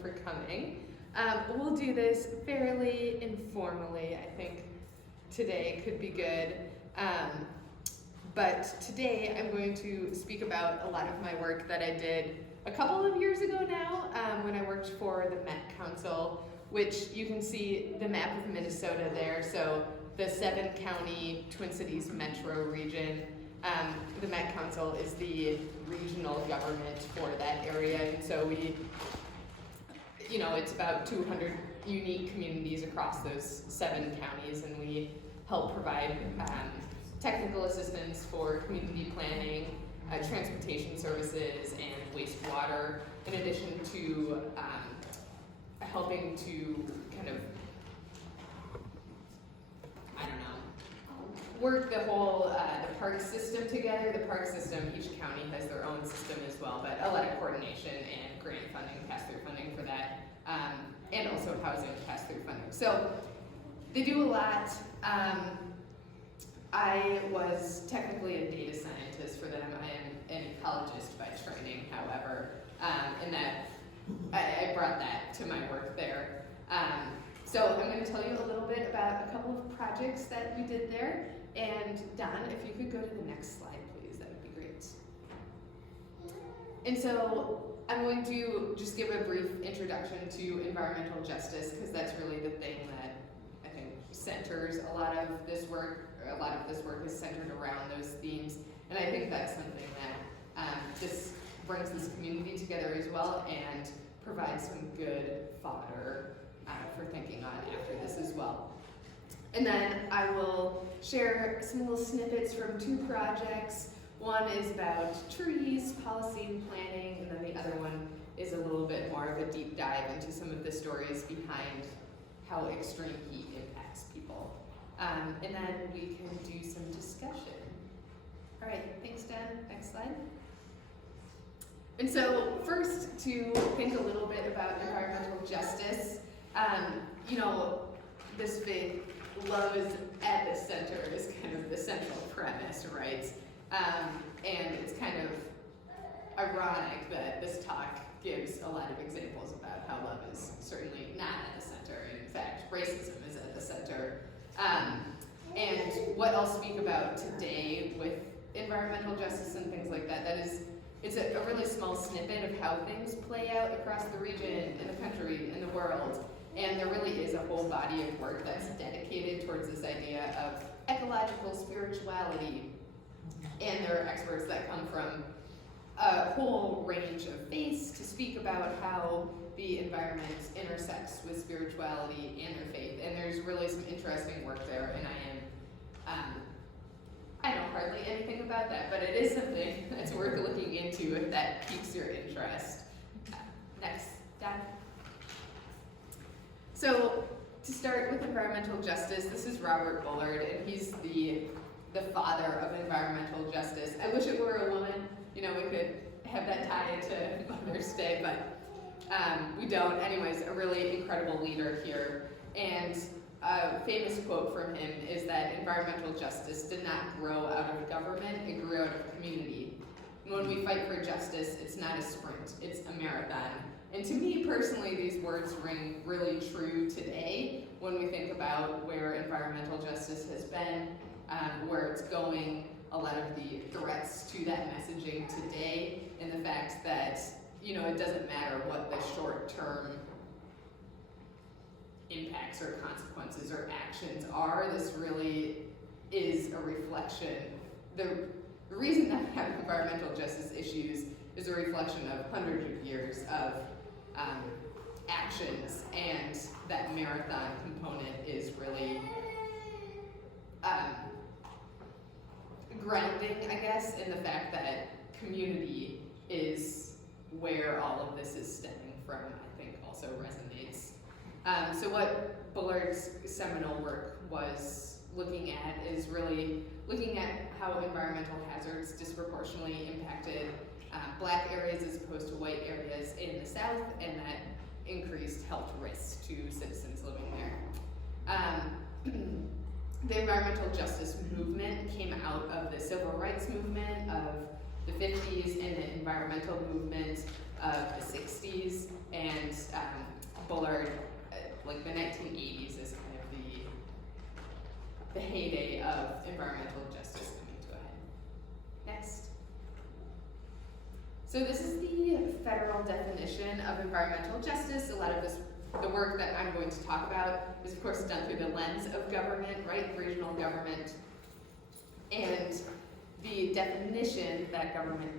for coming. We'll do this fairly informally. I think today could be good. But today I'm going to speak about a lot of my work that I did a couple of years ago now when I worked for the Met Council, which you can see the map of Minnesota there. So the 7-county Twin Cities metro region. The Met Council is the regional government for that area, and so we, it's about 200 unique communities across those 7 counties, and we help provide technical assistance for community planning, transportation services, and wastewater, in addition to helping to kind of, work the whole, the park system together. The park system, each county has their own system as well, but a lot of coordination and grant funding, pass-through funding for that, and also housing pass-through funding. So they do a lot. I was technically a data scientist for them. I am an ecologist by training, however, and that I brought that to my work there. So I'm going to tell you a little bit about a couple of projects that we did there. And Don, if you could go to the next slide, please, that would be great. And so I'm going to just give a brief introduction to environmental justice, because that's really the thing that I think centers a lot of this work. A lot of this work is centered around those themes, and I think that's something that this brings this community together as well, and provides some good fodder for thinking on after this as well. And then I will share some little snippets from 2 projects. One is about trees, policy, and planning, and then the other one is a little bit more of a deep dive into some of the stories behind how extreme heat impacts people. And then we can do some discussion. All right, thanks, Dan. Next slide. And so first, to think a little bit about environmental justice, this big love is at the center is kind of the central premise, right? And it's kind of ironic that this talk gives a lot of examples about how love is certainly not at the center. In fact, racism is at the center. And what I'll speak about today with environmental justice and things like that, it's a really small snippet of how things play out across the region, in the country, in the world. And there really is a whole body of work that's dedicated towards this idea of ecological spirituality. And there are experts that come from a whole range of faiths to speak about how the environment intersects with spirituality and their faith. And there's really some interesting work there, and I know hardly anything about that, but it is something that's worth looking into if that piques your interest. Next, Dad. So to start with environmental justice, this is Robert Bullard, and he's the father of environmental justice. I wish it were a woman. We could have that tie into Mother's Day, but we don't. Anyways, a really incredible leader here. And a famous quote from him is that environmental justice did not grow out of government, it grew out of community. When we fight for justice, it's not a sprint, it's a marathon. And to me personally, these words ring really true today when we think about where environmental justice has been, where it's going, a lot of the threats to that messaging today, and the fact that, it doesn't matter what the short-term impacts or consequences or actions are. This really is a reflection. The reason that we have environmental justice issues is a reflection of hundreds of years of actions, and that marathon component is really grounding, I guess, in the fact that community is where all of this is stemming from, I think also resonates. So what Bullard's seminal work was looking at is really looking at how environmental hazards disproportionately impacted Black areas as opposed to white areas in the South, and that increased health risks to citizens living there. The environmental justice movement came out of the civil rights movement of the 50s and the environmental movement of the 60s, and Bullard, like the 1980s is kind of the heyday of environmental justice coming to a head. Next. So this is the federal definition of environmental justice. A lot of the work that I'm going to talk about is of course done through the lens of government, right, regional government. And the definition that government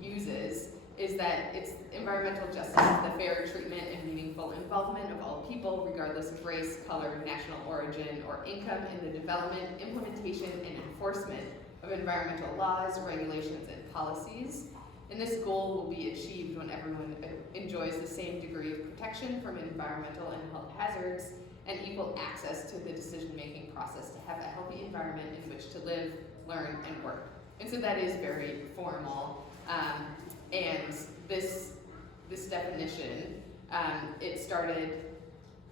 uses is that it's environmental justice is the fair treatment and meaningful involvement of all people, regardless of race, color, national origin, or income, in the development, implementation, and enforcement of environmental laws, regulations, and policies. And this goal will be achieved when everyone enjoys the same degree of protection from environmental and health hazards and equal access to the decision-making process to have a healthy environment in which to live, learn, and work. And so that is very formal. And this definition,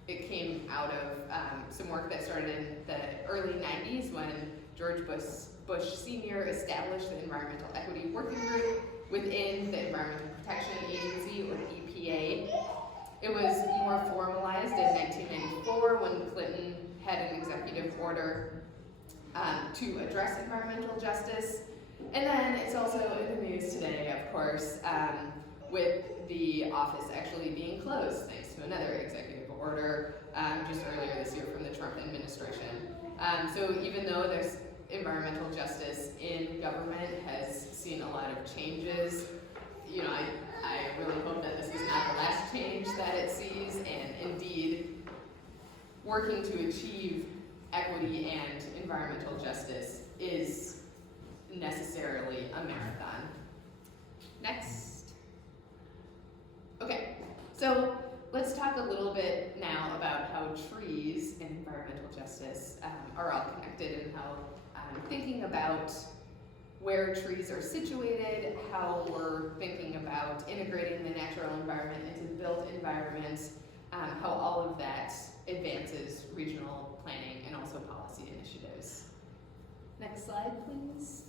it came out of some work that started in the early 90s when George Bush Sr. established the Environmental Equity Working Group within the Environmental Protection Agency, or EPA. It was more formalized in 1994 when Clinton had an executive order to address environmental justice. And then it's also in the news today, of course, with the office actually being closed thanks to another executive order just earlier this year from the Trump administration. So even though there's environmental justice in government has seen a lot of changes, you know, I really hope that this is not the last change that it sees, and indeed working to achieve equity and environmental justice is necessarily a marathon. Next. Okay, so let's talk a little bit now about how trees and environmental justice are all connected, and how thinking about where trees are situated, how we're thinking about integrating the natural environment into the built environment, how all of that advances regional planning and also policy initiatives. Next slide, please.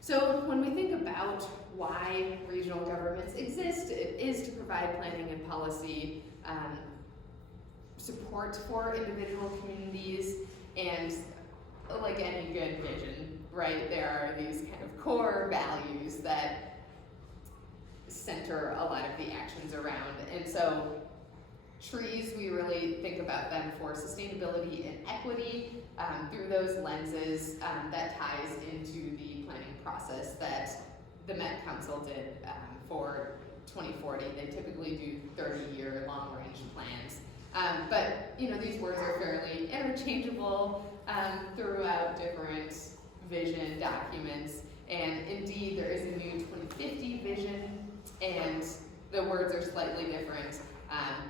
So when we think about why regional governments exist, it is to provide planning and policy support for individual communities, and like any good vision, right, there are these kind of core values that center a lot of the actions around. And so trees, we really think about them for sustainability and equity through those lenses. That ties into the planning process that the Met Council did for 2040. They typically do 30-year long-range plans. But you know, these words are fairly interchangeable throughout different vision documents, and indeed there is a new 2050 vision, and the words are slightly different,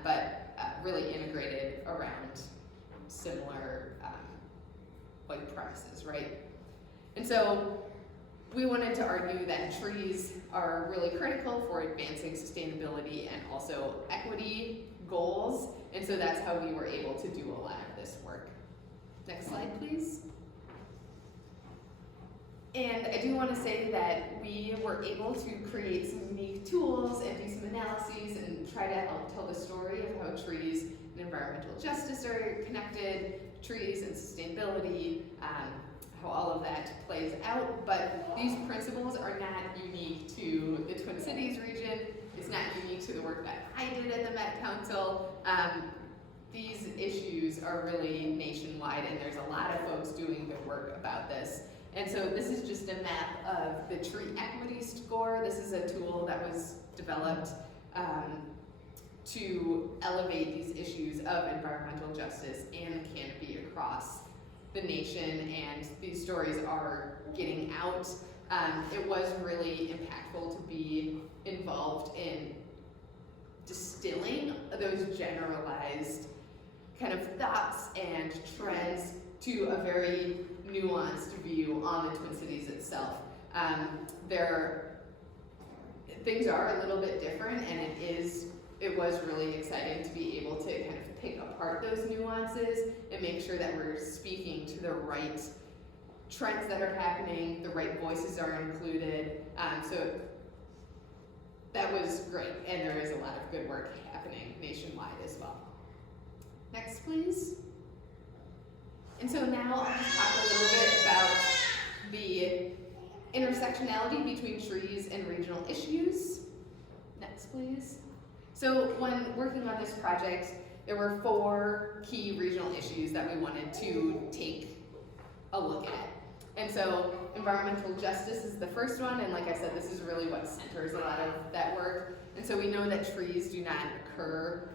but really integrated around similar like premises, right? And so we wanted to argue that trees are really critical for advancing sustainability and also equity goals, and so that's how we were able to do a lot of this work. Next slide, please. And I do want to say that we were able to create some unique tools and do some analyses and try to help tell the story of how trees and environmental justice are connected, trees and sustainability, how all of that plays out. But these principles are not unique to the Twin Cities region. It's not unique to the work that I did at the Met Council. These issues are really nationwide, and there's a lot of folks doing good work about this. And so this is just a map of the tree equity score. This is a tool that was developed to elevate these issues of environmental justice and canopy across the nation, and these stories are getting out. It was really impactful to be involved in distilling those generalized kind of thoughts and trends to a very nuanced view on the Twin Cities itself. Things are a little bit different, and it was really exciting to be able to kind of pick apart those nuances and make sure that we're speaking to the right trends that are happening, the right voices are included. So that was great, and there is a lot of good work happening nationwide as well. Next, please. And so now I'll just talk a little bit about the intersectionality between trees and regional issues. Next, please. So when working on this project, there were 4 key regional issues that we wanted to take a look at. And so environmental justice is the first one, and like I said, this is really what centers a lot of that work. And so we know that trees do not occur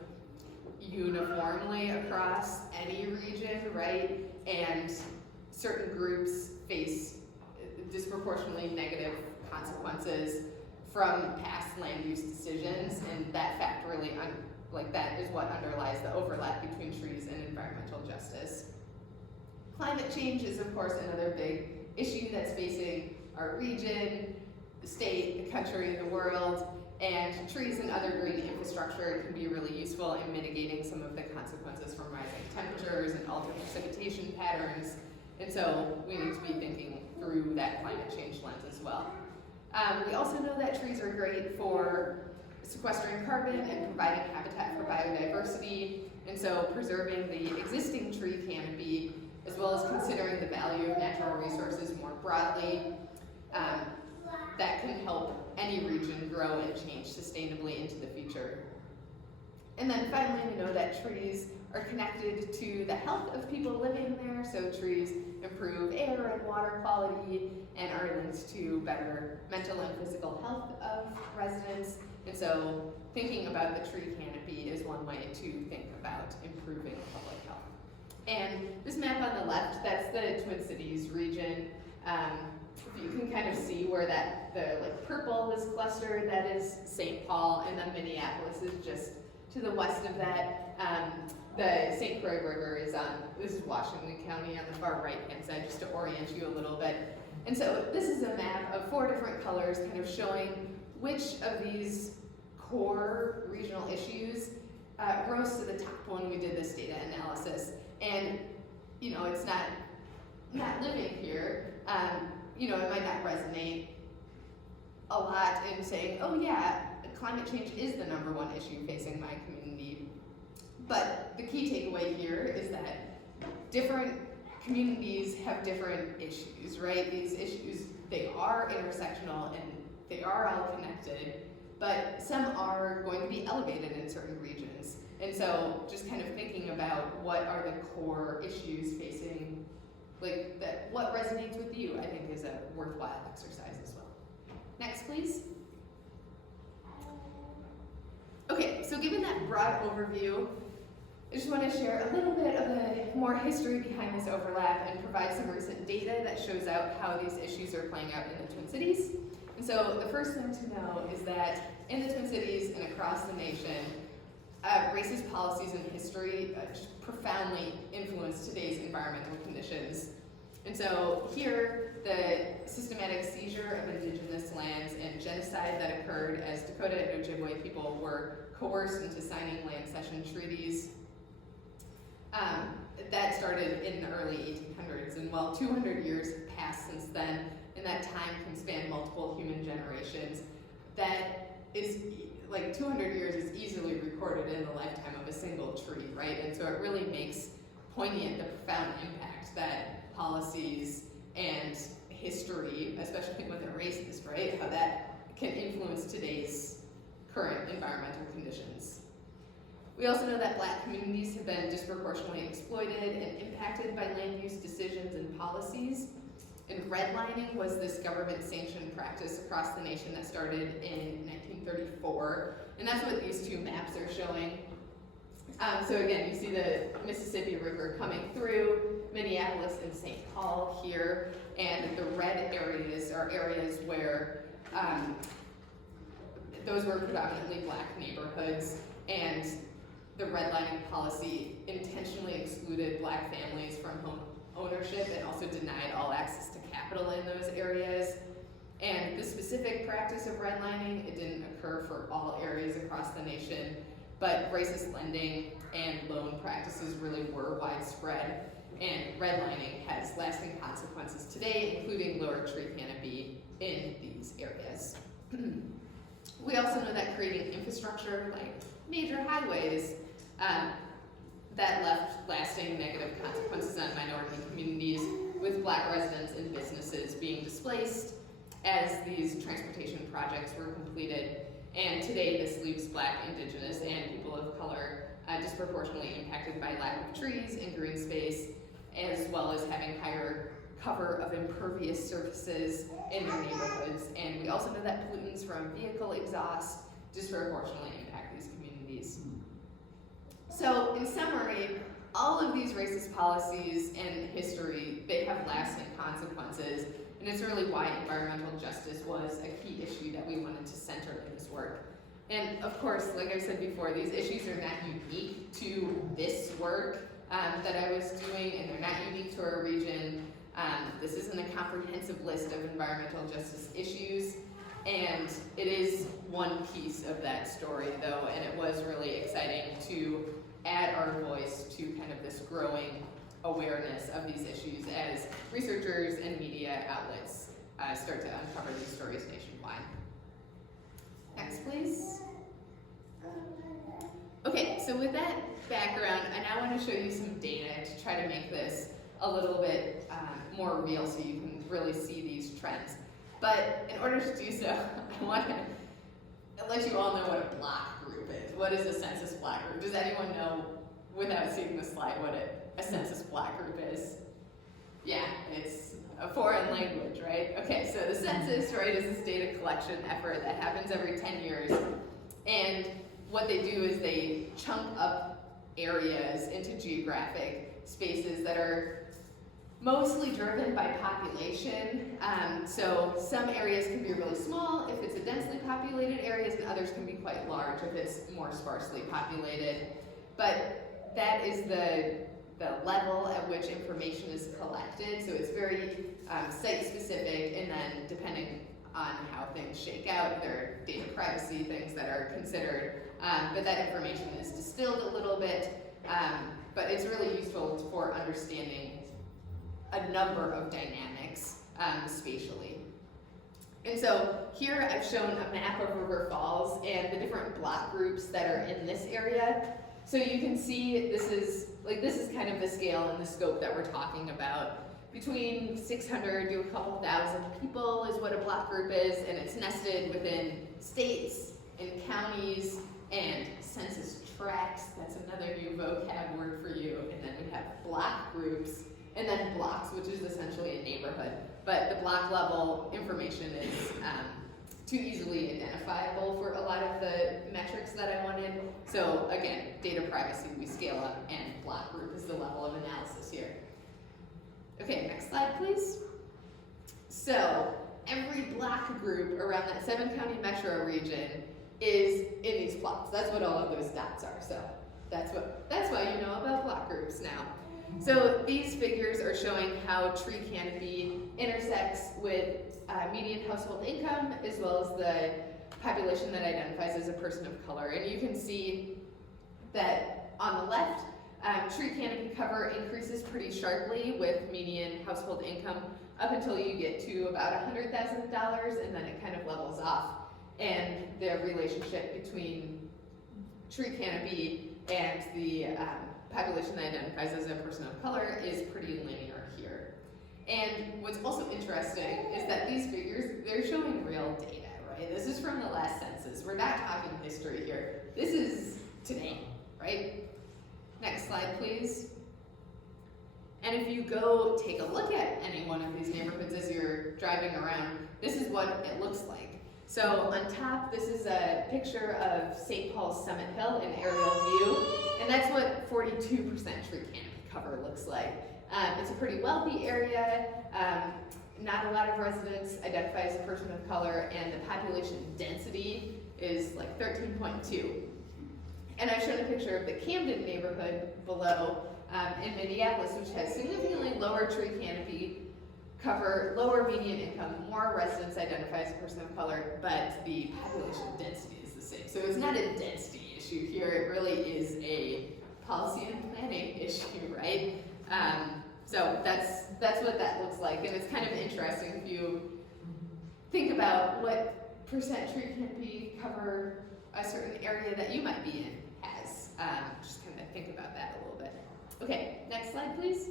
uniformly across any region, right? And certain groups face disproportionately negative consequences from past land use decisions, and that fact really, that is what underlies the overlap between trees and environmental justice. Climate change is, of course, another big issue that's facing our region, the state, the country, the world, and trees and other green infrastructure can be really useful in mitigating some of the consequences from rising temperatures and altered precipitation patterns. And so we need to be thinking through that climate change lens as well. We also know that trees are great for sequestering carbon and providing habitat for biodiversity. And so preserving the existing tree canopy, as well as considering the value of natural resources more broadly, that can help any region grow and change sustainably into the future. And then finally, we know that trees are connected to the health of people living there, so trees improve air and water quality and are linked to better mental and physical health of residents. And so thinking about the tree canopy is one way to think about improving public health. And this map on the left, that's the Twin Cities region. You can kind of see where the purple is clustered, that is St. Paul, and then Minneapolis is just to the west of that. The St. Croix River is this is Washington County on the far right-hand side, just to orient you a little bit. And so this is a map of 4 different colors kind of showing which of these core regional issues rose to the top when we did this data analysis. And, it's not living here. It might not resonate a lot in saying, oh yeah, climate change is the #1 issue facing my community. But the key takeaway here is that different communities have different issues, right? These issues, they are intersectional and they are all connected, but some are going to be elevated in certain regions. And so just kind of thinking about what are the core issues facing, what resonates with you, I think is a worthwhile exercise as well. Next, please. Okay, so given that broad overview, I just want to share a little bit of the more history behind this overlap and provide some recent data that shows out how these issues are playing out in the Twin Cities. And so the first thing to know is that in the Twin Cities and across the nation, racist policies and history just profoundly influence today's environmental conditions. And so here, the systematic seizure of indigenous lands and genocide that occurred as Dakota and Ojibwe people were coerced into signing land cession treaties. That started in the early 1800s, and while 200 years have passed since then, and that time can span multiple human generations, that is 200 years is easily recorded in the lifetime of a single tree, right? And so it really makes poignant the profound impact that policies and history, especially when they're racist, right? How that can influence today's current environmental conditions. We also know that Black communities have been disproportionately exploited and impacted by land use decisions and policies. And redlining was this government-sanctioned practice across the nation that started in 1934. And that's what these 2 maps are showing. So again, you see the Mississippi River coming through, Minneapolis and St. Paul here, and the red areas are areas where those were predominantly Black neighborhoods, and the redlining policy intentionally excluded Black families from home ownership and also denied all access to capital in those areas. And the specific practice of redlining, it didn't occur for all areas across the nation, but racist lending and loan practices really were widespread, and redlining has lasting consequences today, including lower tree canopy in these areas. We also know that creating infrastructure like major highways that left lasting negative consequences on minority communities, with Black residents and businesses being displaced as these transportation projects were completed. And today this leaves Black, Indigenous, and people of color disproportionately impacted by lack of trees and green space, as well as having higher cover of impervious surfaces in their neighborhoods. And we also know that pollutants from vehicle exhaust disproportionately impact these communities. So in summary, all of these racist policies and history, they have lasting consequences, and it's really why environmental justice was a key issue that we wanted to center in this work. And of course, like I said before, these issues are not unique to this work that I was doing, and they're not unique to our region. This isn't a comprehensive list of environmental justice issues, and it is one piece of that story though, and it was really exciting to add our voice to kind of this growing awareness of these issues as researchers and media outlets start to uncover these stories nationwide. Next, please. Okay, so with that background, I now want to show you some data to try to make this a little bit more real so you can really see these trends. But in order to do so, I want to let you all know what a block group is. What is a census block group? Does anyone know, without seeing the slide, what a census block group is? Yeah, it's a foreign language, right? Okay, so the census, right, is this data collection effort that happens every 10 years. And what they do is they chunk up areas into geographic spaces that are mostly driven by population. So some areas can be really small if it's a densely populated areas, and others can be quite large if it's more sparsely populated. But that is the level at which information is collected. So it's very site specific, and then depending on how things shake out, there are data privacy things that are considered. But that information is distilled a little bit, but it's really useful for understanding a number of dynamics spatially. And so here I've shown a map of River Falls and the different block groups that are in this area. So you can see this is kind of the scale and the scope that we're talking about. Between 600 to a couple thousand people is what a block group is, and it's nested within states and counties and census tracts. That's another new vocab word for you. And then we have block groups, and then blocks, which is essentially a neighborhood. But the block level information is too easily identifiable for a lot of the metrics that I wanted. So again, data privacy, we scale up, and block group is the level of analysis here. Okay, next slide, please. So every block group around that 7-county metro region is in these plots. That's what all of those dots are. So that's why you know about block groups now. So these figures are showing how tree canopy intersects with median household income, as well as the population that identifies as a person of color. And you can see that on the left, tree canopy cover increases pretty sharply with median household income up until you get to about $100,000, and then it kind of levels off. And the relationship between tree canopy and the population that identifies as a person of color is pretty linear here. And what's also interesting is that these figures, they're showing real data, right? This is from the last census. We're not talking history here. This is today, right? Next slide, please. And if you go take a look at any one of these neighborhoods as you're driving around, this is what it looks like. So on top, this is a picture of St. Paul's Summit Hill in aerial view, and that's what 42% tree canopy cover looks like. It's a pretty wealthy area. Not a lot of residents identify as a person of color, and the population density is like 13.2. And I've shown a picture of the Camden neighborhood below in Minneapolis, which has significantly lower tree canopy cover, lower median income, more residents identify as a person of color, but the population density is the same. So it's not a density issue here, it really is a policy and planning issue, right? So that's what that looks like, and it's kind of interesting if you think about what percent tree canopy cover a certain area that you might be in has. Just kind of think about that a little bit. Okay, next slide, please.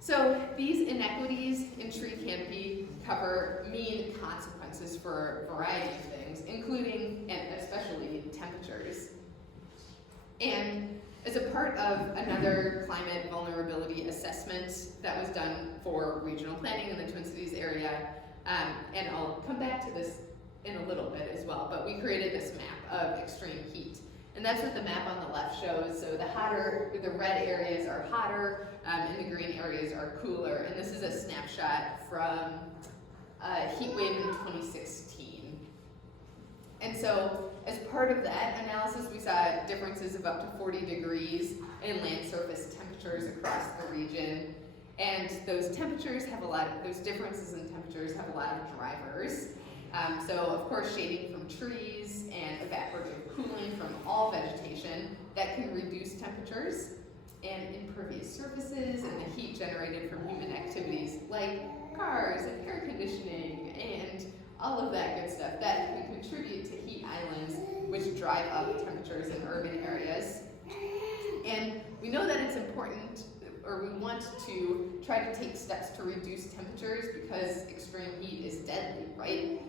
So these inequities in tree canopy cover mean consequences for a variety of things, including and especially temperatures. And as a part of another climate vulnerability assessment that was done for regional planning in the Twin Cities area, and I'll come back to this in a little bit as well, but we created this map of extreme heat. And that's what the map on the left shows. So the red areas are hotter, and the green areas are cooler. And this is a snapshot from a heat wave in 2016. And so as part of that analysis, we saw differences of up to 40 degrees in land surface temperatures across the region. And those differences in temperatures have a lot of drivers. So of course, shading from trees and evaporative cooling from all vegetation that can reduce temperatures, and impervious surfaces and the heat generated from human activities like cars and air conditioning and all of that good stuff that can contribute to heat islands, which drive up temperatures in urban areas. And we know that it's important, or we want to try to take steps to reduce temperatures because extreme heat is deadly, right?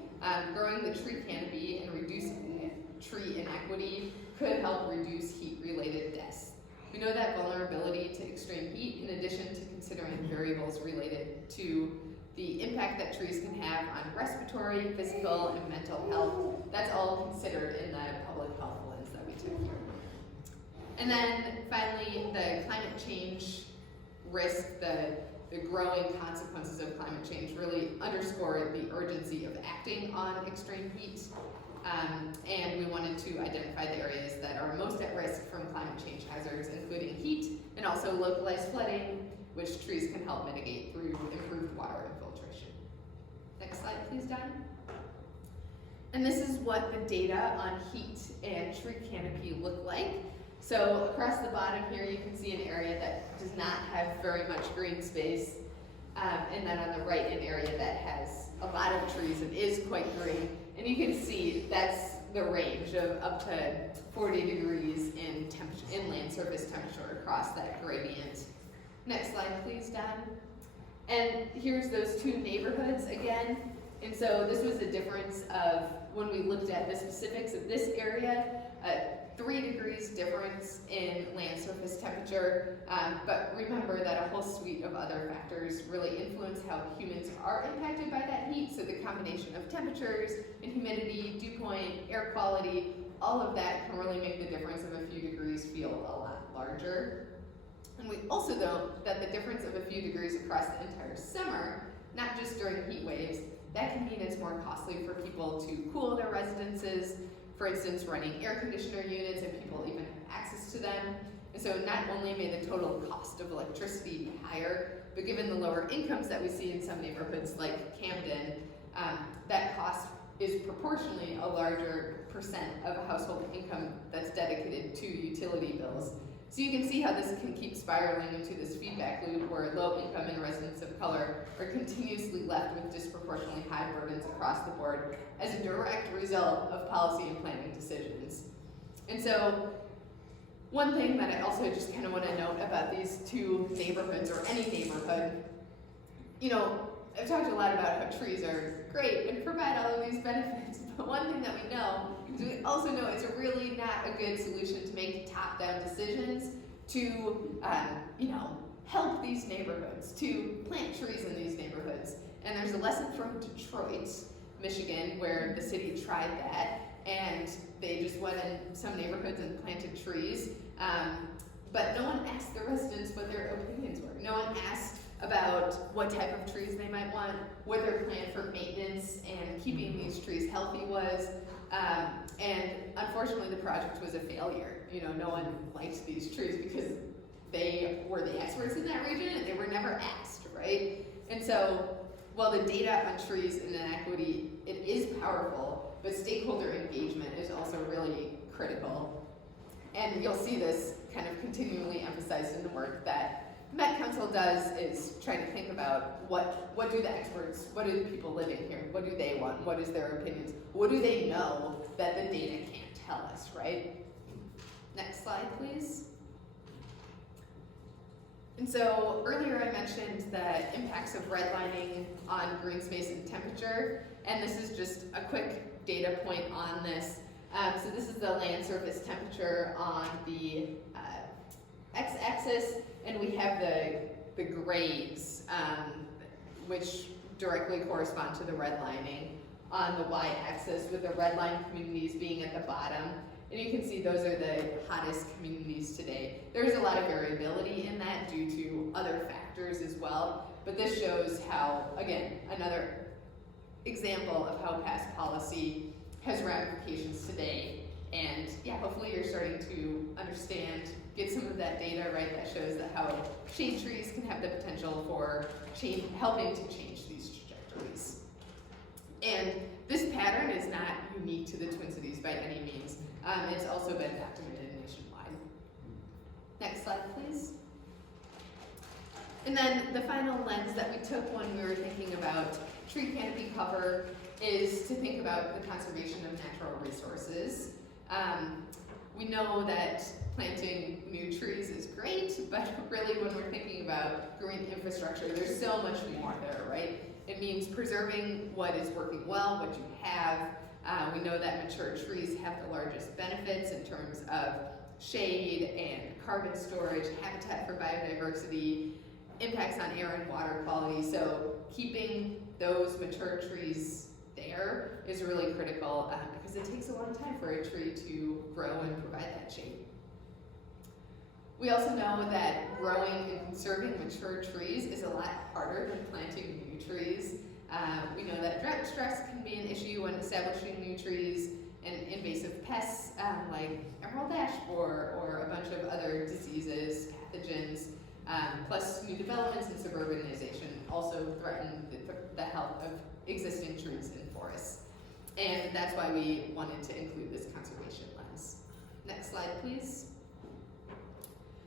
Growing the tree canopy and reducing tree inequity could help reduce heat-related deaths. We know that vulnerability to extreme heat, in addition to considering variables related to the impact that trees can have on respiratory, physical, and mental health, that's all considered in the public health lens that we took here. And then finally, the climate change risk, the growing consequences of climate change really underscore the urgency of acting on extreme heat. And we wanted to identify the areas that are most at risk from climate change hazards, including heat and also localized flooding, which trees can help mitigate through improved water infiltration. Next slide, please, Don. And this is what the data on heat and tree canopy look like. So across the bottom here, you can see an area that does not have very much green space. And then on the right, an area that has a lot of trees and is quite green. And you can see that's the range of up to 40 degrees in land surface temperature across that gradient. Next slide, please, Don. And here's those two neighborhoods again. And so this was a difference of when we looked at the specifics of this area, 3 degrees difference in land surface temperature, but remember that a whole suite of other factors really influence how humans are impacted by that heat. So the combination of temperatures and humidity, dew point, air quality, all of that can really make the difference of a few degrees feel a lot larger. And we also know that the difference of a few degrees across the entire summer, not just during heat waves, that can mean it's more costly for people to cool their residences. For instance, running air conditioner units and people even have access to them. And so not only may the total cost of electricity be higher, but given the lower incomes that we see in some neighborhoods like Camden, that cost is proportionally a larger percent of a household income that's dedicated to utility bills. So you can see how this can keep spiraling into this feedback loop where low income and residents of color are continuously left with disproportionately high burdens across the board as a direct result of policy and planning decisions. And so one thing that I also just kind of want to note about these two neighborhoods, or any neighborhood, I've talked a lot about how trees are great and provide all of these benefits, but one thing that we know is we also know it's really not a good solution to make top-down decisions to, help these neighborhoods, to plant trees in these neighborhoods. And there's a lesson from Detroit, Michigan, where the city tried that, and they just went in some neighborhoods and planted trees, but no one asked the residents what their opinions were. No one asked about what type of trees they might want, what their plan for maintenance and keeping these trees healthy was, and unfortunately the project was a failure. No one liked these trees because they were the experts in that region and they were never asked, right? And so while the data on trees and inequity, it is powerful, but stakeholder engagement is also really critical. And you'll see this kind of continually emphasized in the work that Met Council does is try to think about what do the experts, what do the people living here, what do they want, what is their opinions, what do they know that the data can't tell us, right? Next slide, please. And so earlier I mentioned the impacts of redlining on green space and temperature, and this is just a quick data point on this. So this is the land surface temperature on the x-axis, and we have the grays, which directly correspond to the redlining on the y-axis, with the redlined communities being at the bottom. And you can see those are the hottest communities today. There's a lot of variability in that due to other factors as well, but this shows how, again, another example of how past policy has ramifications today. And yeah, hopefully you're starting to understand, get some of that data, right, that shows that how shade trees can have the potential for helping to change these trajectories. And this pattern is not unique to the Twin Cities by any means. It's also been documented nationwide. Next slide, please. And then the final lens that we took when we were thinking about tree canopy cover is to think about the conservation of natural resources. We know that planting new trees is great, but really when we're thinking about green infrastructure, there's so much more there, right? It means preserving what is working well, what you have. We know that mature trees have the largest benefits in terms of shade and carbon storage, habitat for biodiversity, impacts on air and water quality. So keeping those mature trees there is really critical because it takes a long time for a tree to grow and provide that shade. We also know that growing and conserving mature trees is a lot harder than planting new trees. We know that drought stress can be an issue when establishing new trees, and invasive pests like emerald ash borer or a bunch of other diseases, pathogens, plus new developments and suburbanization also threaten the health of existing trees and forests. And that's why we wanted to include this conservation lens. Next slide, please.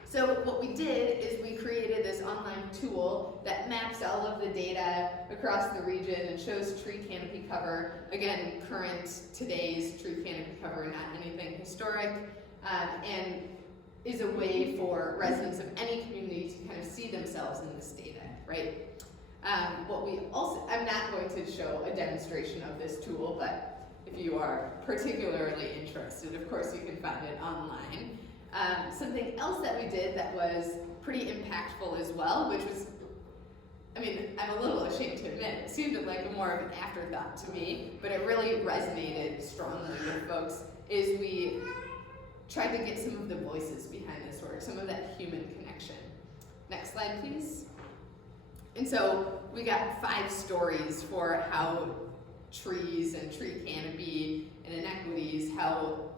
So what we did is we created this online tool that maps all of the data across the region and shows tree canopy cover. Again, today's tree canopy cover, not anything historic, and is a way for residents of any community to kind of see themselves in this data, right? I'm not going to show a demonstration of this tool, but if you are particularly interested, of course you can find it online. Something else that we did that was pretty impactful as well, which was, I'm a little ashamed to admit, it seemed like more of an afterthought to me, but it really resonated strongly with folks, is we tried to get some of the voices behind this work, some of that human connection. Next slide, please. And so we got 5 stories for how trees and tree canopy and inequities, how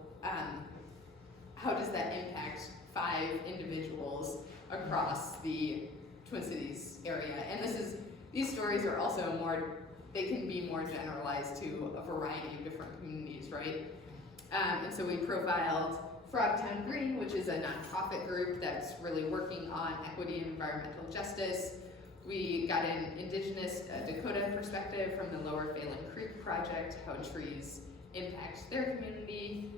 does that impact 5 individuals across the Twin Cities area. And these stories are also they can be more generalized to a variety of different communities, right? And so we profiled Frogtown Green, which is a nonprofit group that's really working on equity and environmental justice. We got an Indigenous Dakota perspective from the Lower Phelan Creek Project, how trees impact their community.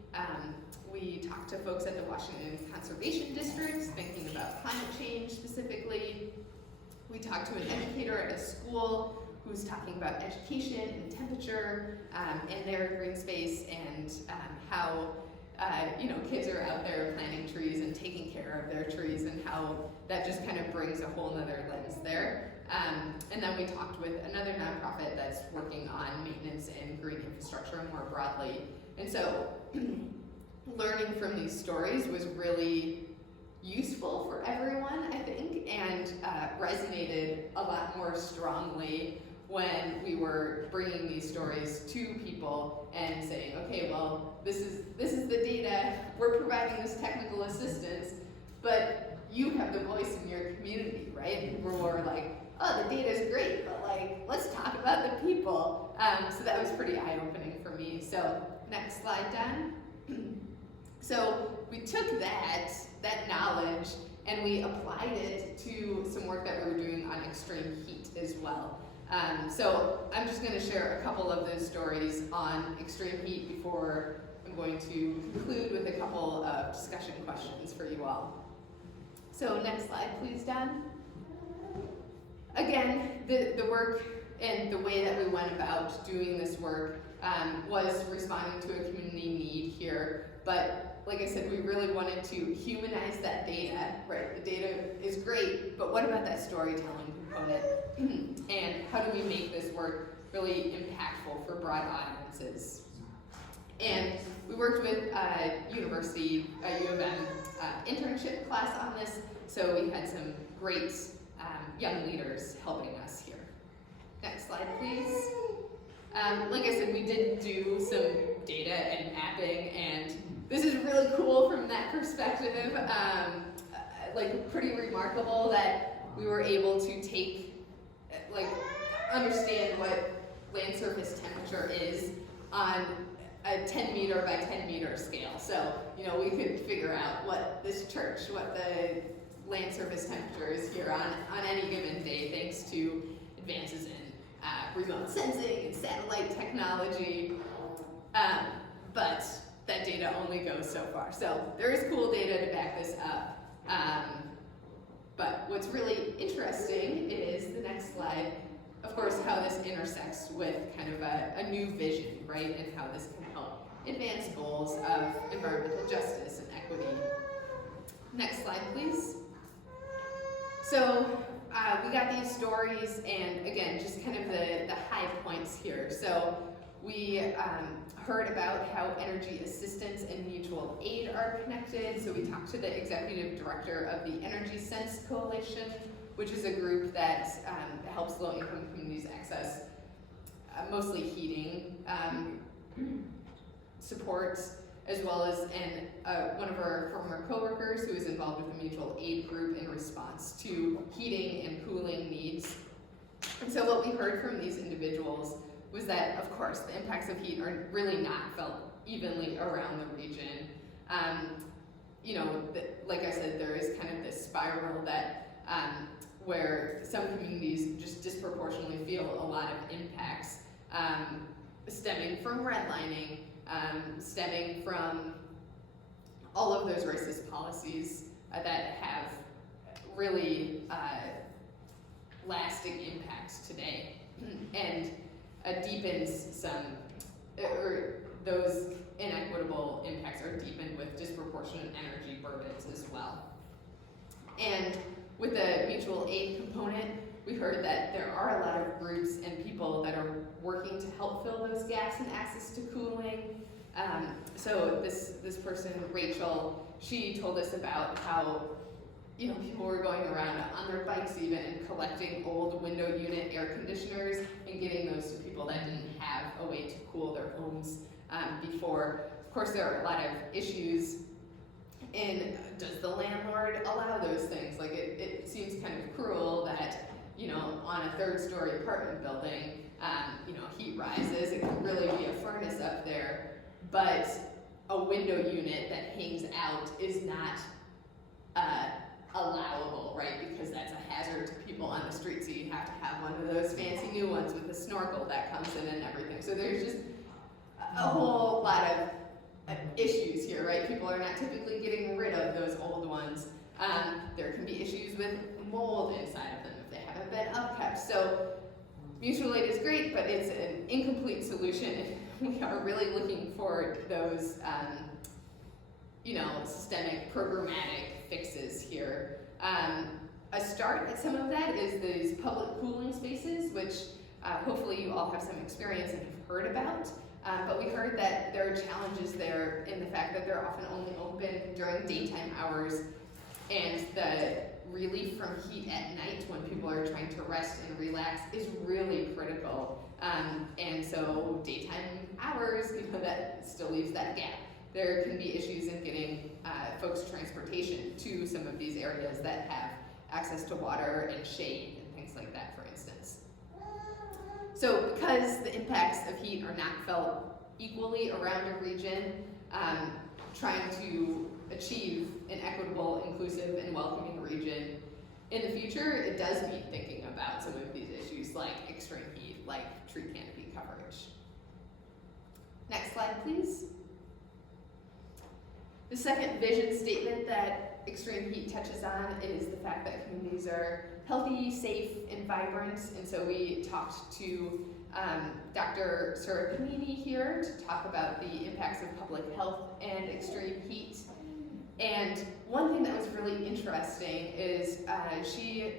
We talked to folks at the Washington Conservation District, thinking about climate change specifically. We talked to an educator at a school who's talking about education and temperature and their green space, and how kids are out there planting trees and taking care of their trees, and how that just kind of brings a whole nother lens there. And then we talked with another nonprofit that's working on maintenance and green infrastructure more broadly. And so learning from these stories was really useful for everyone, I think, and resonated a lot more strongly when we were bringing these stories to people and saying, okay, well, this is the data, we're providing this technical assistance, but you have the voice in your community, right? And we're like, oh, the data's great, but let's talk about the people. So that was pretty eye-opening for me. So next slide, Dan. So we took that knowledge and we applied it to some work that we were doing on extreme heat as well. So I'm just going to share a couple of those stories on extreme heat before I'm going to conclude with a couple of discussion questions for you all. So next slide, please, Don. Again, the work and the way that we went about doing this work was responding to a community need here. But like I said, we really wanted to humanize that data, right? The data is great, but what about that storytelling component? And how do we make this work really impactful for broad audiences? And we worked with university, U of M internship class on this, so we had some great young leaders helping us here. Next slide, please. Like I said, we did do some data and mapping, and this is really cool from that perspective. Like pretty remarkable that we were able to take, understand what land surface temperature is on a 10 meter by 10 meter scale. So, we could figure out what the land surface temperature is here on any given day, thanks to advances in remote sensing and satellite technology. But that data only goes so far. So there is cool data to back this up. But what's really interesting is the next slide, of course, how this intersects with kind of a new vision, right? And how this can help advance goals of environmental justice and equity. Next slide, please. So we got these stories, and again, just kind of the high points here. So we heard about how energy assistance and mutual aid are connected. So we talked to the executive director of the Energy Sense Coalition, which is a group that helps low-income communities access mostly heating supports, as well as one of our former coworkers who is involved with a mutual aid group in response to heating and cooling needs. And so what we heard from these individuals was that, of course, the impacts of heat are really not felt evenly around the region. Like I said, there is kind of this spiral that where some communities just disproportionately feel a lot of impacts stemming from redlining, stemming from all of those racist policies that have really lasting impacts today, and deepens those inequitable impacts are deepened with disproportionate energy burdens as well. And with the mutual aid component, we heard that there are a lot of groups and people that are working to help fill those gaps in access to cooling. So this person, Rachel, she told us about how people were going around on their bikes even and collecting old window unit air conditioners and getting those to people that didn't have a way to cool their homes before. Of course, there are a lot of issues in, does the landlord allow those things? Like it seems kind of cruel that on a third-story apartment building, heat rises. It can really be a furnace up there, but a window unit that hangs out is not allowable, right? Because that's a hazard to people on the street. So you have to have one of those fancy new ones with a snorkel that comes in and everything. So there's just a whole lot of issues here, right? People are not typically getting rid of those old ones. There can be issues with mold inside of them if they haven't been upkept. So mutual aid is great, but it's an incomplete solution. We are really looking for those, systemic, programmatic fixes here. A start at some of that is these public cooling spaces, which hopefully you all have some experience and have heard about. But we heard that there are challenges there in the fact that they're often only open during daytime hours, and the relief from heat at night when people are trying to rest and relax is really critical. And so daytime hours, that still leaves that gap. There can be issues in getting folks transportation to some of these areas that have access to water and shade and things like that, for instance. So because the impacts of heat are not felt equally around a region, trying to achieve an equitable, inclusive, and welcoming region in the future, it does mean thinking about some of these issues like extreme heat, like tree canopy coverage. Next slide, please. The second vision statement that extreme heat touches on is the fact that communities are healthy, safe, and vibrant. And so we talked to Dr. Surapamini here to talk about the impacts of public health and extreme heat. And one thing that was really interesting is she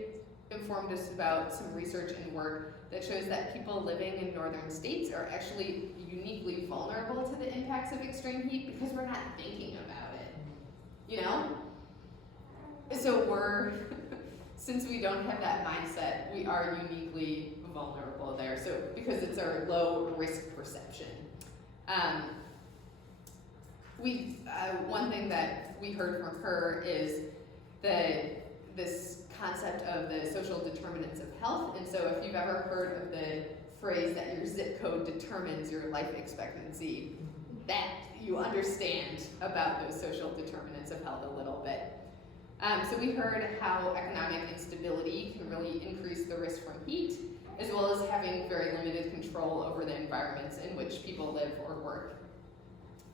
informed us about some research and work that shows that people living in northern states are actually uniquely vulnerable to the impacts of extreme heat because we're not thinking about it, you know? So since we don't have that mindset, we are uniquely vulnerable there. So because it's our low risk perception. One thing that we heard from her is this concept of the social determinants of health. And so if you've ever heard of the phrase that your zip code determines your life expectancy, that you understand about those social determinants of health a little bit. So we heard how economic instability can really increase the risk from heat, as well as having very limited control over the environments in which people live or work.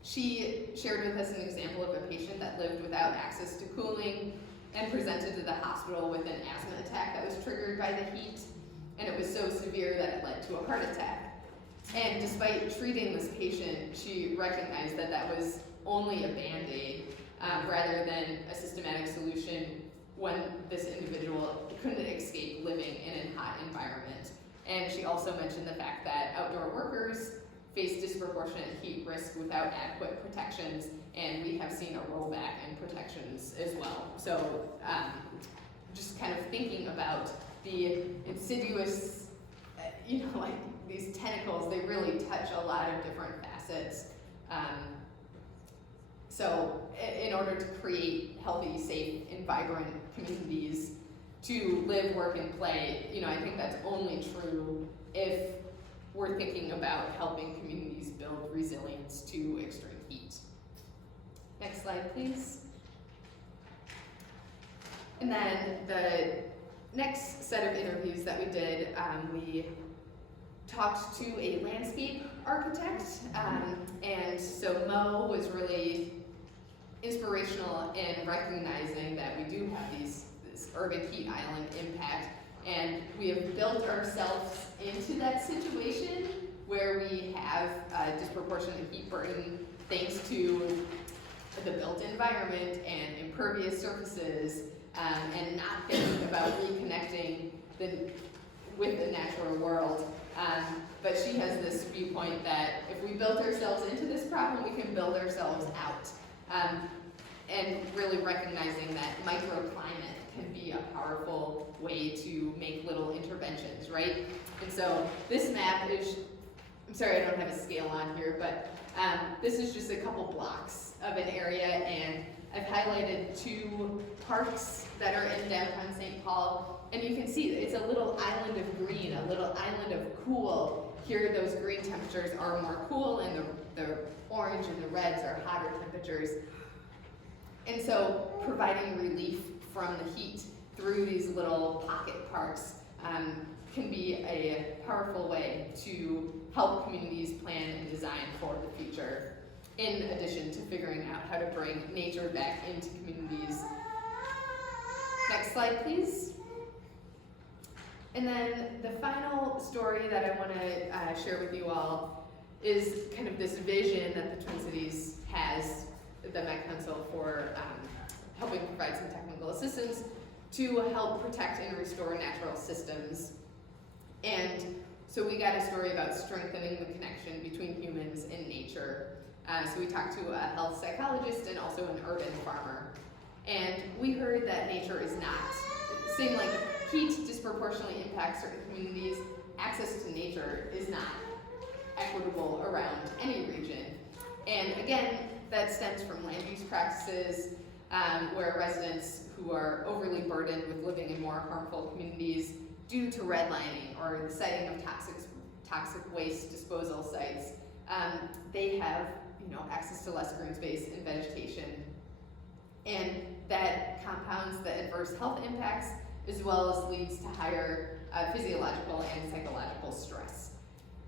She shared with us an example of a patient that lived without access to cooling and presented to the hospital with an asthma attack that was triggered by the heat, and it was so severe that it led to a heart attack. And despite treating this patient, she recognized that that was only a Band-Aid rather than a systematic solution when this individual couldn't escape living in a hot environment. And she also mentioned the fact that outdoor workers face disproportionate heat risk without adequate protections, and we have seen a rollback in protections as well. So just kind of thinking about the insidious, like these tentacles, they really touch a lot of different facets. So in order to create healthy, safe, and vibrant communities to live, work, and play, I think that's only true if we're thinking about helping communities build resilience to extreme heat. Next slide, please. And then the next set of interviews that we did, we talked to a landscape architect, and so Mo was really inspirational in recognizing that we do have this urban heat island impact, and we have built ourselves into that situation where we have disproportionate heat burden thanks to the built environment and impervious surfaces, and not thinking about reconnecting with the natural world. But she has this viewpoint that if we built ourselves into this problem, we can build ourselves out. And really recognizing that microclimate can be a powerful way to make little interventions, right? And so this map is, I'm sorry I don't have a scale on here, but this is just a couple blocks of an area, and I've highlighted 2 parks that are in downtown St. Paul, and you can see it's a little island of green, a little island of cool. Here those green temperatures are more cool, and the orange and the reds are hotter temperatures. And so providing relief from the heat through these little pocket parks can be a powerful way to help communities plan and design for the future, in addition to figuring out how to bring nature back into communities. Next slide, please. And then the final story that I want to share with you all is kind of this vision that the Twin Cities has, the Met Council, for helping provide some technical assistance to help protect and restore natural systems. And so we got a story about strengthening the connection between humans and nature. So we talked to a health psychologist and also an urban farmer. And we heard that nature is not, same like heat disproportionately impacts certain communities, access to nature is not equitable around any region. And again, that stems from land use practices where residents who are overly burdened with living in more harmful communities due to redlining or the siting of toxic waste disposal sites, they have access to less green space and vegetation. And that compounds the adverse health impacts as well as leads to higher physiological and psychological stress.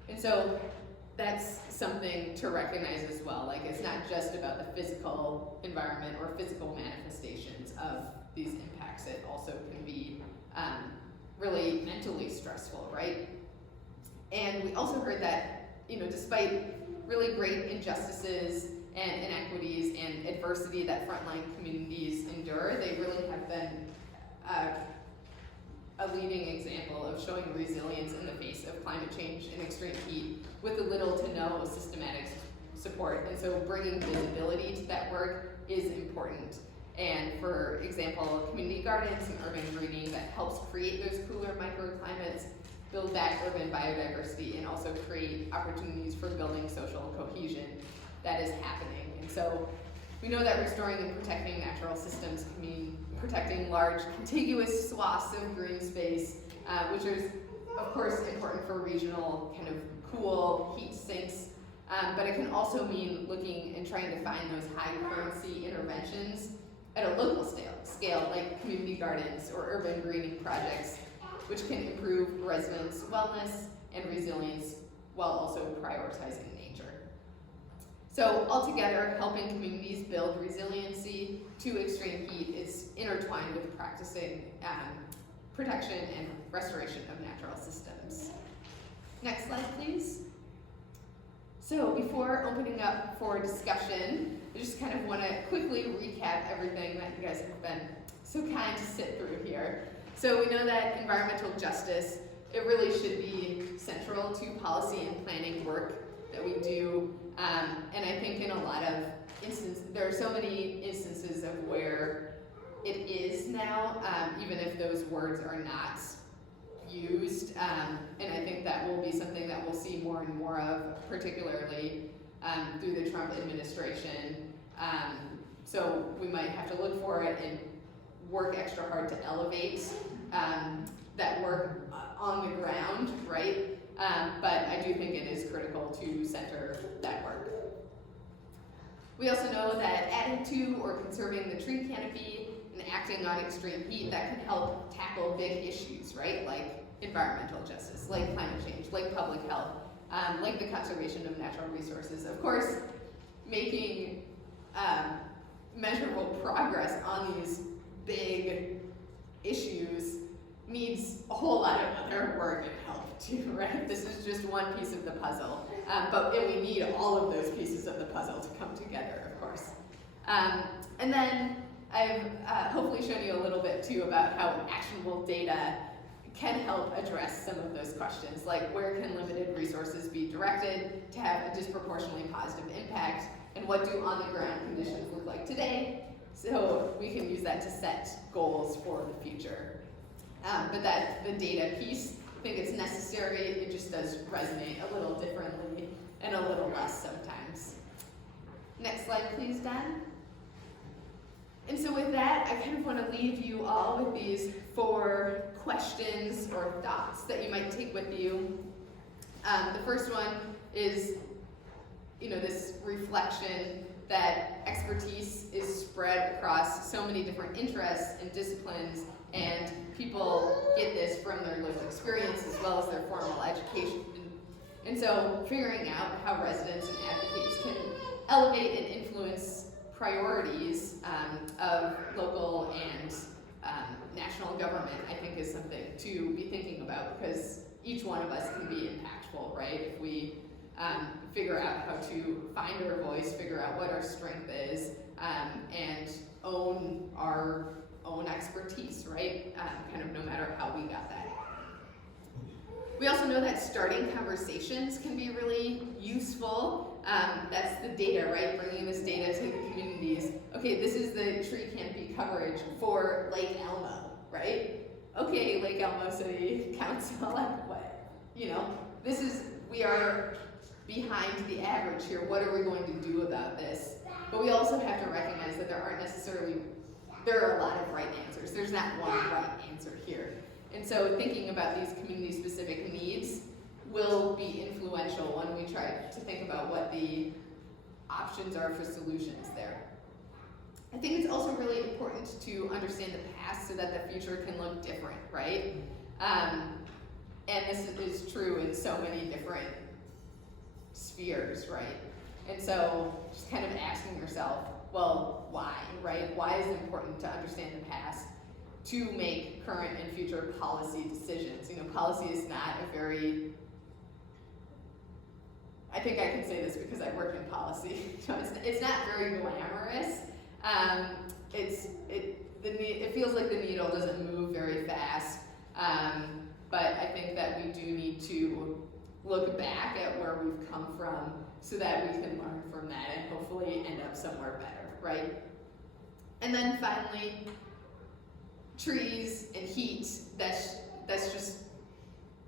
And so that's something to recognize as well. Like, it's not just about the physical environment or physical manifestations of these impacts. It also can be really mentally stressful, right? And we also heard that, despite really great injustices and inequities and adversity that frontline communities endure, they really have been a leading example of showing resilience in the face of climate change and extreme heat with little to no systematic support. And so bringing visibility to that work is important. And for example, community gardens and urban greening that helps create those cooler microclimates, build back urban biodiversity, and also create opportunities for building social cohesion. That is happening. And so we know that restoring and protecting natural systems can mean protecting large contiguous swaths of green space, which is of course important for regional kind of cool heat sinks, but it can also mean looking and trying to find those high currency interventions at a local scale, like community gardens or urban greening projects, which can improve residents' wellness and resilience while also prioritizing nature. So altogether, helping communities build resiliency to extreme heat is intertwined with practicing protection and restoration of natural systems. Next slide, please. So before opening up for discussion, I just kind of want to quickly recap everything that you guys have been so kind to sit through here. So we know that environmental justice, it really should be central to policy and planning work that we do. And I think in a lot of instances, there are so many instances of where it is now, even if those words are not used. And I think that will be something that we'll see more and more of, particularly through the Trump administration. So we might have to look for it and work extra hard to elevate that work on the ground, right? But I do think it is critical to center that work. We also know that adding to or conserving the tree canopy and acting on extreme heat, that can help tackle big issues, right? Like environmental justice, like climate change, like public health, like the conservation of natural resources. Of course, making measurable progress on these big issues needs a whole lot of other work and help too, right? This is just one piece of the puzzle, but we need all of those pieces of the puzzle to come together, of course. And then I've hopefully shown you a little bit too about how actionable data can help address some of those questions, like where can limited resources be directed to have a disproportionately positive impact, and what do on-the-ground conditions look like today, so we can use that to set goals for the future. But that the data piece, I think it's necessary, it just does resonate a little differently and a little less sometimes. Next slide, please, Dan. And so with that, I kind of want to leave you all with these 4 questions or thoughts that you might take with you. The first one is, this reflection that expertise is spread across so many different interests and disciplines, and people get this from their lived experience as well as their formal education. And so figuring out how residents and advocates can elevate and influence priorities of local and national government, I think, is something to be thinking about, because each one of us can be impactful, right? If we figure out how to find our voice, figure out what our strength is, and own our own expertise, right? Kind of no matter how we got that. We also know that starting conversations can be really useful. That's the data, right? Bringing this data to the communities. Okay, this is the tree canopy coverage for Lake Elmo, right? Okay, Lake Elmo City Council, like what? We are behind the average here. What are we going to do about this? But we also have to recognize that there are a lot of right answers. There's not one right answer here. And so thinking about these community-specific needs will be influential when we try to think about what the options are for solutions there. I think it's also really important to understand the past so that the future can look different, right? And this is true in so many different spheres, right? And so just kind of asking yourself, well, why, right? Why is it important to understand the past to make current and future policy decisions? You know, policy is not a very, I think I can say this because I work in policy. It's not very glamorous. It feels like the needle doesn't move very fast. But I think that we do need to look back at where we've come from so that we can learn from that and hopefully end up somewhere better, right? And then finally, trees and heat, that's just,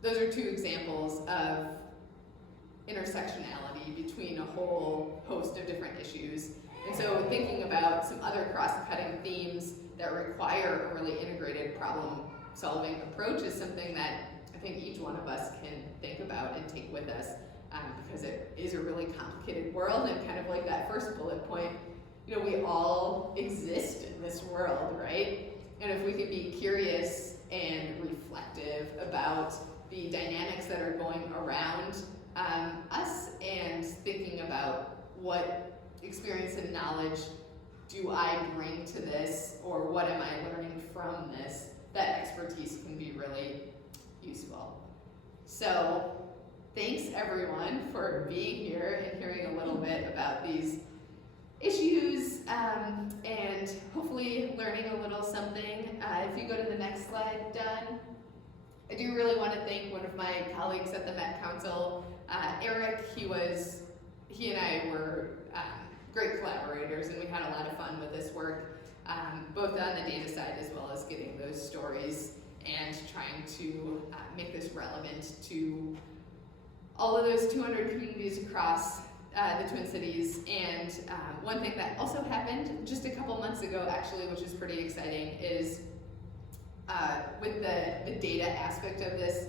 those are two examples of intersectionality between a whole host of different issues. And so thinking about some other cross-cutting themes that require a really integrated problem-solving approach is something that I think each one of us can think about and take with us, because it is a really complicated world, and kind of like that first bullet point, you know, we all exist in this world, right? And if we can be curious and reflective about the dynamics that are going around us, and thinking about what experience and knowledge do I bring to this, or what am I learning from this, that expertise can be really useful. So thanks everyone for being here and hearing a little bit about these issues, and hopefully learning a little something. If you go to the next slide, Dunn. I do really want to thank one of my colleagues at the Met Council, Eric. He and I were great collaborators, and we had a lot of fun with this work, both on the data side as well as getting those stories and trying to make this relevant to all of those 200 communities across the Twin Cities. And one thing that also happened just a couple months ago, actually, which is pretty exciting, is with the data aspect of this,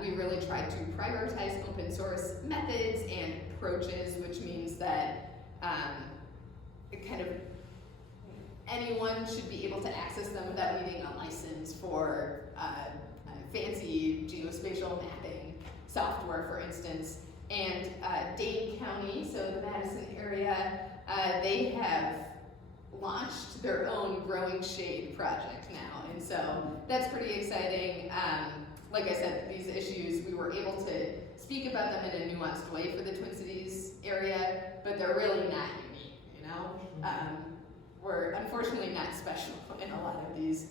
we really tried to prioritize open source methods and approaches, which means that kind of anyone should be able to access them without needing a license for fancy geospatial mapping software, for instance. And Dane County, so the Madison area, they have launched their own Growing Shade project now, and so that's pretty exciting. Like I said, these issues, we were able to speak about them in a nuanced way for the Twin Cities area, but they're really not unique, you know? We're unfortunately not special in a lot of these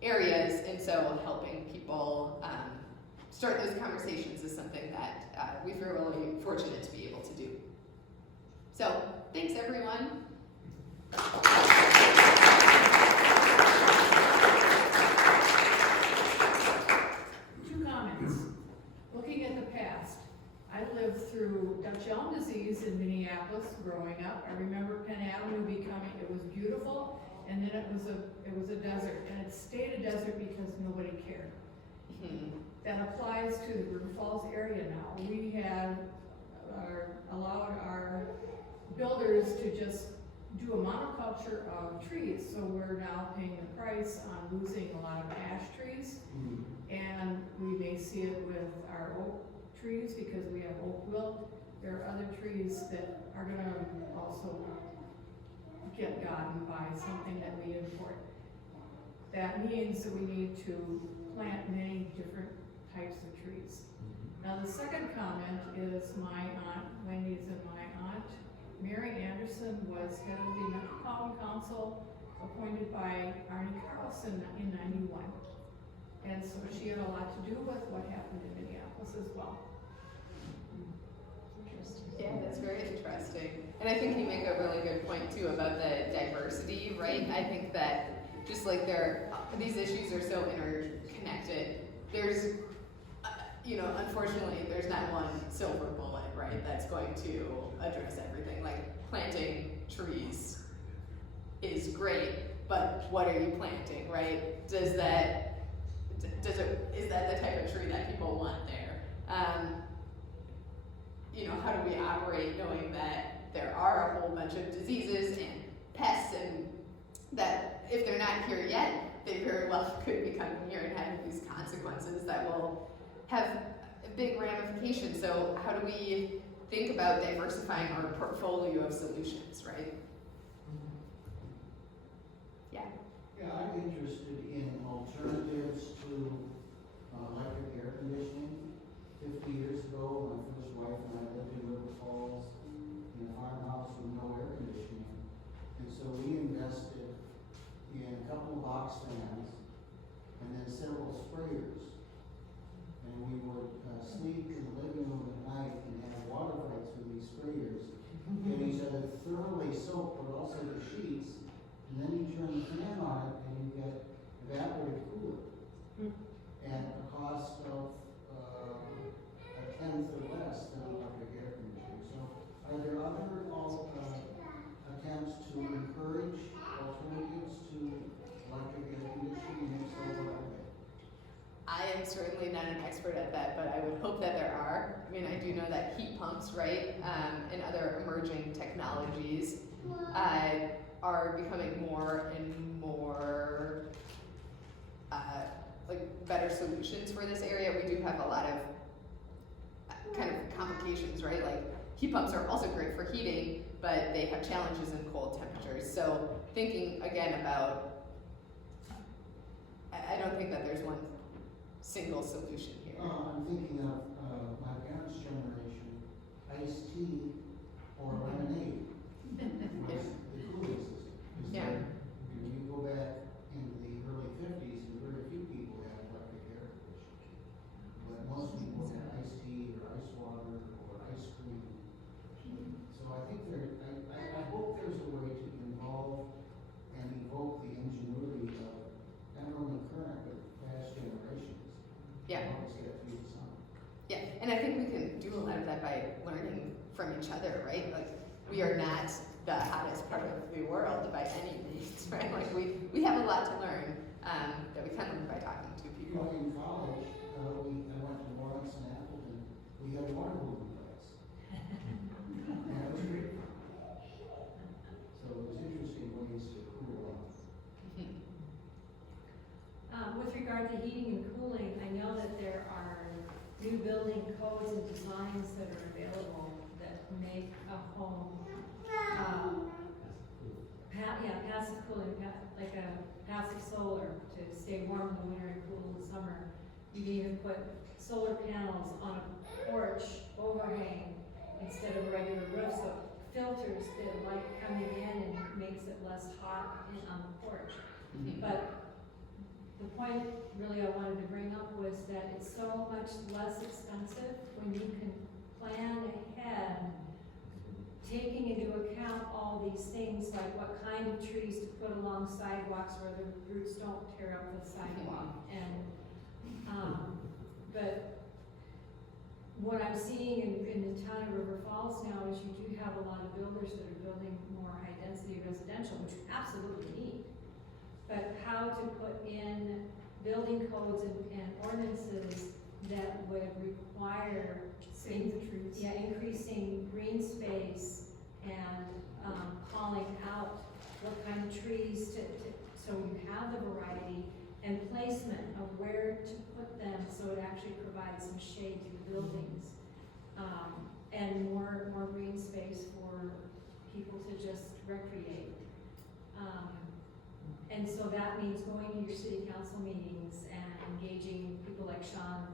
areas, and so helping people start those conversations is something that we feel really fortunate to be able to do. So, thanks everyone. Two comments. Looking at the past, I lived through Dutch elm disease in Minneapolis growing up. I remember Penn Avenue becoming, it was beautiful, and then it was a desert, and it stayed a desert because nobody cared. That applies to the River Falls area now. We have allowed our builders to just do a monoculture of trees, so we're now paying the price on losing a lot of ash trees, and we may see it with our oak trees because we have oak wilt. There are other trees that are going to also get gotten by something that we import. That means that we need to plant many different types of trees. Now the second comment is my aunt, Wendy's and my aunt, Mary Anderson, was head of the Metropolitan Council, appointed by Arnie Carlson in '91. And so she had a lot to do with what happened in Minneapolis as well. Yeah, that's very interesting. And I think you make a really good point too about the diversity, right? I think that just like these issues are so interconnected, there's, unfortunately, there's not one silver bullet, right, that's going to address everything. Like planting trees is great, but what are you planting, right? Is that the type of tree that people want there? How do we operate knowing that there are a whole bunch of diseases and pests and consequences that will have big ramifications. So how do we think about diversifying our portfolio of solutions, right? Yeah. Yeah, I'm interested in alternatives to electric air conditioning. 50 years ago, my first wife and I lived in River Falls in a farmhouse with no air conditioning. And so we invested in a couple of box fans and then several sprayers. And we would sleep in the living room at night and have water fights with these sprayers, get each other thoroughly soaked, but also the sheets. And then you turn the fan on it and you get evaporative cooler at a cost of a tenth or less than electric air conditioning. So are there other attempts to encourage alternatives to electric air conditioning, and if so, what are they? I am certainly not an expert at that, but I would hope that there are. I mean, I do know that heat pumps, right, and other emerging technologies are becoming more and more like better solutions for this area. We do have a lot of kind of complications, right? Like heat pumps are also great for heating, but they have challenges in cold temperatures. So thinking again about, I don't think that there's one single solution here. I'm thinking of my parents' generation, iced tea or lemonade was the cooling system. Yeah. When you go back into the early 50s, very few people had electric air conditioning. But most people had iced tea or ice water or ice cream. So I think I hope there's a way to involve and evoke the ingenuity of not only current but past generations. Yeah. Always get through the summer. Yeah, and I think we can do a lot of that by learning from each other, right? Like, we are not the hottest part of the world by any means, right? Like, we have a lot to learn that we can learn by talking to You people. know, in college, I went to Lawrence and Appleton, we had water moving class. And it was great. So it was interesting ways to cool off. With regard to heating and cooling, I know that there are new building codes and designs that are available that make a home, passive cooling, like a passive solar to stay warm in the winter and cool in the summer. You can even put solar panels on a porch overhang instead of a regular roof, so it filters the light coming in and makes it less hot on the porch. But the point really I wanted to bring up was that it's so much less expensive when you can plan ahead, taking into account all these things like what kind of trees to put along sidewalks where the roots don't tear up the sidewalk. And but what I'm seeing in the town of River Falls now is you do have a lot of builders that are building more high density residential, which we absolutely need. But how to put in building codes and ordinances that would require increasing green space and calling out what kind of trees so you have the variety and placement of where to put them so it actually provides some shade to the buildings and more green space for people to just recreate. And so that means going to your city council meetings and engaging people like Sean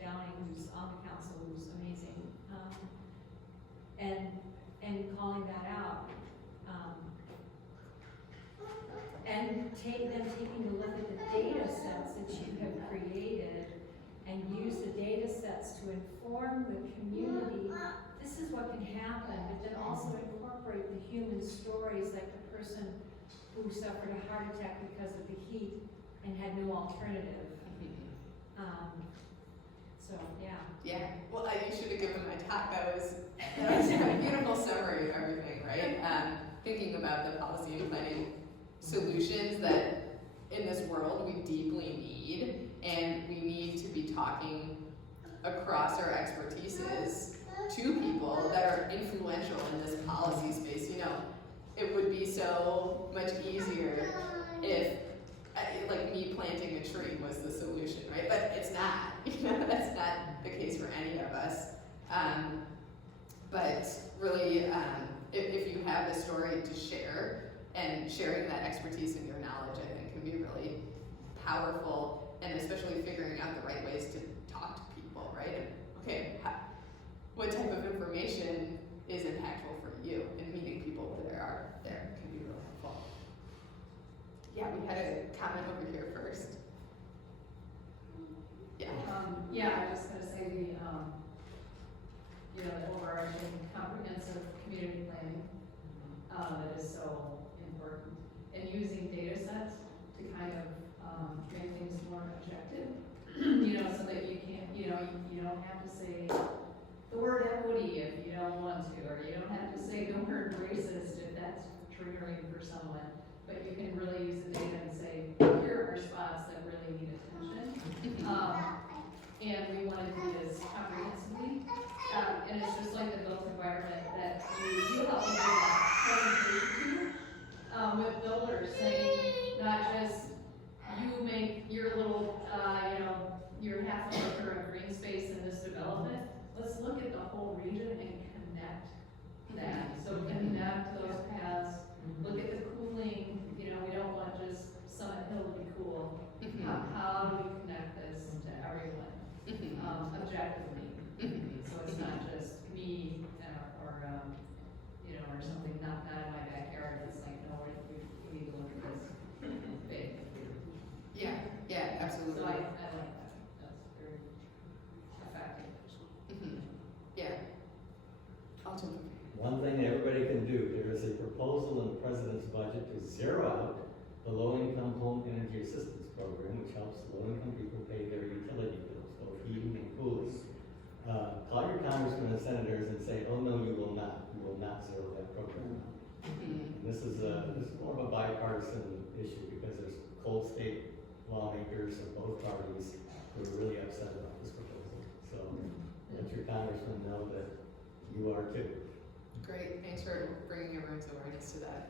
Downing, who's on the council, who's amazing, and calling that out. And taking a look at the data sets that you have created and use the data sets to inform the community. This is what can happen, but then also incorporate the human stories, like the person who suffered a heart attack because of the heat and had no alternative. So, yeah. Yeah, well, you should have given my talk. That was a beautiful summary of everything, right? Thinking about the policy and planning solutions that in this world we deeply need, and we need to be talking across our expertises to people that are influential in this policy space. You know, it would be so much easier if, like me planting a tree was the solution, right? But it's not, that's not the case for any of us. But really, if you have a story to share, and sharing that expertise and your knowledge, I think, can be really powerful, and especially figuring out the right ways to talk to people, right? Okay, what type of information is impactful for you, and meeting people where they are there can be really helpful. Yeah, we had a comment over here first. Yeah. Yeah, I was just gonna say the, you know, the overarching comprehensive community planning, that is so important. And using data sets to kind of, make things more objective, you know, so that you can't, you know, you don't have to say the word equity if you don't want to, or you don't have to say the word racist if that's triggering for someone. But you can really use the data and say, here are spots that really need attention. And we want to do this comprehensively. And it's just like the built environment that you help me do that presentation to, with builders saying, not just you make your little, you know, your half acre of green space in this development. Let's look at the whole region and connect that. So connect those paths, look at the cooling, you know, we don't want just Summit Hill to be cool. How do we connect this to everyone, objectively? So it's not just me, or, you know, or something not in my backyard. It's like, no, we need to look at this big. Yeah, absolutely. So I like that. That's very effective. Yeah. I'll jump in. One thing everybody can do, there is a proposal in the president's budget to zero out the low-income home energy assistance program, which helps low-income people pay their utility bills, both heating and cooling. Call your congressmen and senators and say, oh no, you will not zero that program out. And this is more of a bipartisan issue because there's cold state lawmakers of both parties who are really upset about this proposal. So let your congressman know that you are too. Great, thanks for bringing everyone's awareness to that.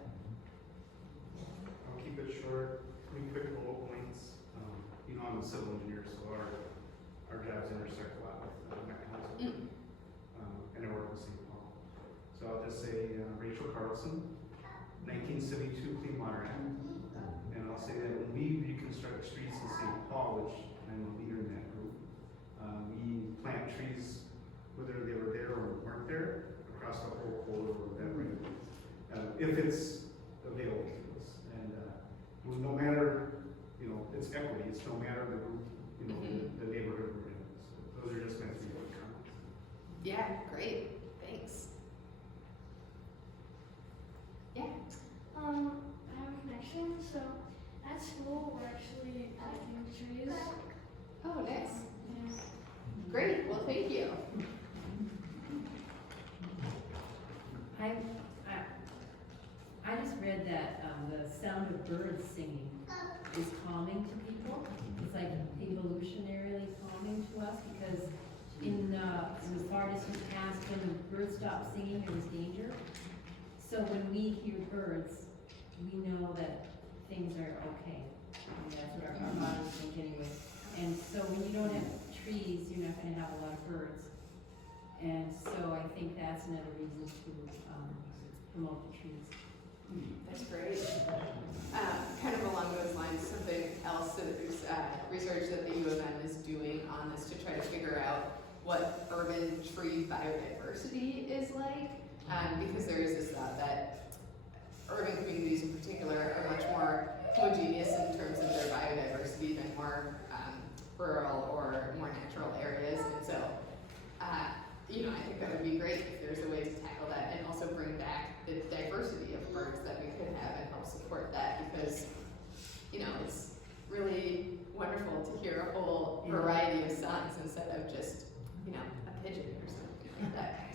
I'll keep it short, 3 quick bullet points. You know, I'm a civil engineer, so our jobs intersect a lot with Met Council, and I work with St. Paul. So I'll just say Rachel Carlson, 1972 Clean Water Act. And I'll say that when we reconstruct streets in St. Paul, which I'm a leader in that group, we plant trees, whether they were there or weren't there, across the whole corridor of that right of way, if it's available to us. And no matter, you know, it's equity, it's no matter the group, you know, the neighborhood we're in. So those are just my 3 quick comments. Yeah, great, thanks. Yeah. I have a connection. So at school, we're actually planting trees. Oh, nice. Yeah. Great, well, thank you. I just read that the sound of birds singing is calming to people. It's like evolutionarily calming to us because in the far distant past, when the birds stopped singing, there was danger. So when we hear birds, we know that things are okay. And that's what our bodies think anyway. And so when you don't have trees, you're not going to have a lot of birds. And so I think that's another reason to promote the trees. That's great. Kind of along those lines, something else that there's research that the U of M is doing on this to try to figure out what urban tree biodiversity is like, because there is this thought that urban communities in particular are much more homogeneous in terms of their biodiversity than more rural or more natural areas, and so you know, I think that would be great if there's a way to tackle that and also bring back the diversity of birds that we could have and help support that, because, you know, it's really wonderful to hear a whole variety of songs instead of just, you know, a pigeon or something like that.